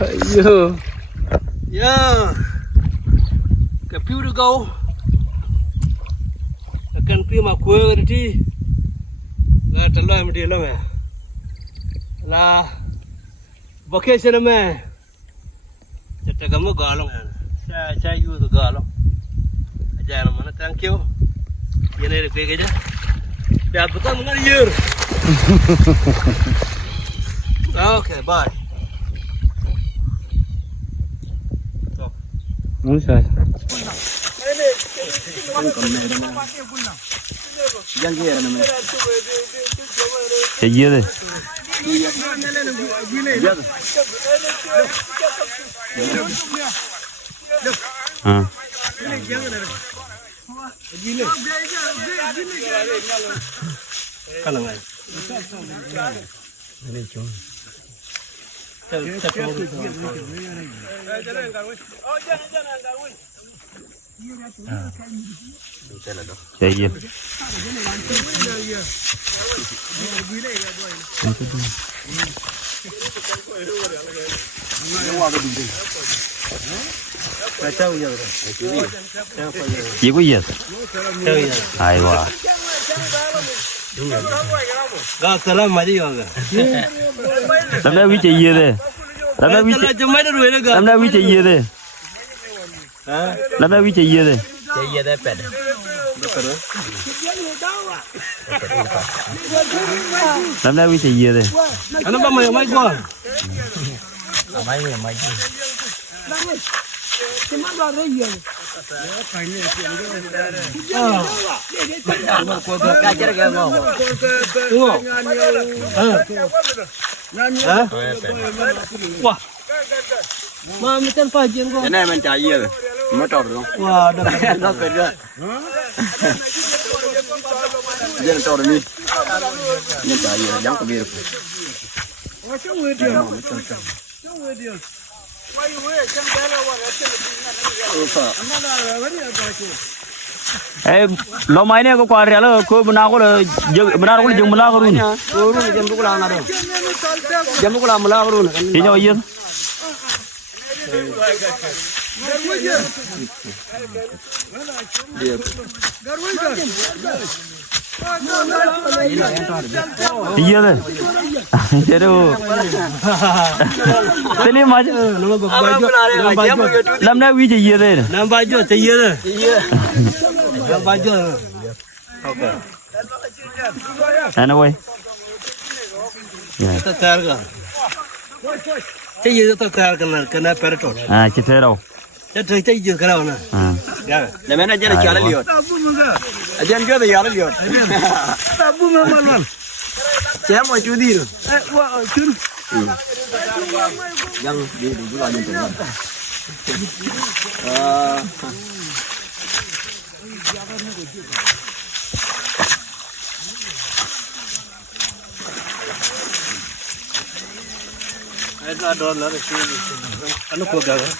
Ayo. Ya. Cái phiêu được câu. Cần phiêu mà quơ đi. Là trả lời một điều lắm à. Là vacation mà. Chắc chắn có gà luôn à. Chai yêu được gà luôn. Aja nama mana thank you. Ini dari PG aja. Ya betul mengenai year. Okay, bye. Muốn sao? Chạy dưa đi. À. Kan ngai. Ini cuma. Chạy gì? Chỉ có gì? Hay quá. Gak salah maju juga. Tapi aku cek iya deh. Tapi aku cek. Tapi aku cek iya deh. Tapi aku cek iya deh. Cek iya deh ped. Tapi aku cek iya deh. Kenapa mai gua? Mai. Cuma dua ya. Kajar ke mau? Wah. Mà mình chân phải chiến không? Cái này mình chạy gì mới trọt được không? Wow, đó phải rồi. Giờ trọt được đi. Mình chạy gì giống cái gì? Eh, lo mainnya kok kuarel lo, kok benar kok jeng belah korun. Jam buku lang naro. Jam buku lang belah korun. Ini iya. Iya deh. Jadi, tadi macam, lamnya wiji iya deh. Nam baju, iya deh. Nam baju. Okay. Anyway. Kita tayar kan. Iya tayar kena peretot. Ah, kita tahu. Jadi iya kerana mana? Ah. Là mấy nó chơi là chờ nó liệt. Ở trên kia thì giờ nó liệt. Tabu memang. Chém mọi chú đi rồi. Wah, cun. Dân đi đừng có lo nhân tình lắm. Ada $1 sih. Anu kau gagal.